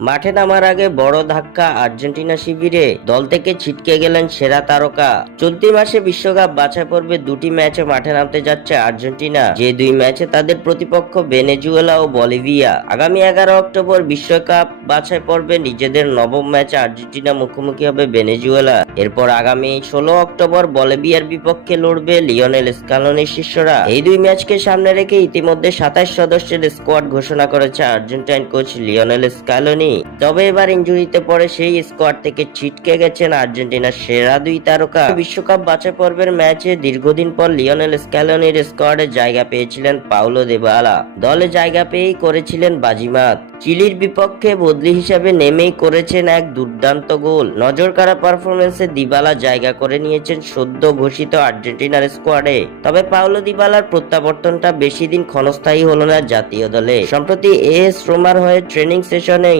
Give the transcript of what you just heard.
মাঠে নামার আগে বড় ধাক্কা আর্জেন্টিনা শিবিরে, দল থেকে ছিটকে গেলেন সেরা তারকা। চলতি মাসে বিশ্বকাপ বাছাই পর্বে দুটি ম্যাচে মাঠে নামতে যাচ্ছে আর্জেন্টিনা, যে দুই ম্যাচে তাদের প্রতিপক্ষ ভেনেজুয়েলা ও বলিভিয়া। আগামী 11 অক্টোবর বিশ্বকাপ বাছাই পর্বে নিজেদের নবম ম্যাচে আর্জেন্টিনা মুখোমুখি হবে ভেনেজুয়েলা। এরপর আগামী 16 অক্টোবর বলিভিয়ার বিপক্ষে লড়বে লিওনেল স্কালোনির শিষ্যরা। এই দুই ম্যাচকে সামনে রেখে ইতিমধ্যে 27 সদস্যের স্কোয়াড ঘোষণা করেছে আর্জেন্টাইন কোচ লিওনেল স্কালোনি। তবে এবার ইনজুরিতে পড়ে সেই স্কোয়াড থেকে ছিটকে গেছেন আর্জেন্টিনার সেরা দুই তারকা। বিশ্বকাপ বাছাই পর্বের ম্যাচে দীর্ঘদিন পর লিওনেল স্ক্যালোনির স্কোয়াডে জায়গা পেয়েছিলেন পাউলো দিবালা। দলে জায়গা পেয়েই করেছিলেন বাজিমাত। চিলির বিপক্ষে বদলি হিসাবে নেমেই করেছেন এক দুর্দান্ত গোল। নজরকাড়া পারফরমেন্সে দিবালা জায়গা করে নিয়েছেন সদ্য ঘোষিত আর্জেন্টিনার স্কোয়াডে। তবে পাউলো দিবালার প্রত্যাবর্তনটা বেশি দিন ক্ষণস্থায়ী হলো না জাতীয় দলে। সম্প্রতি এএস রোমার হয়ে ট্রেনিং সেশনে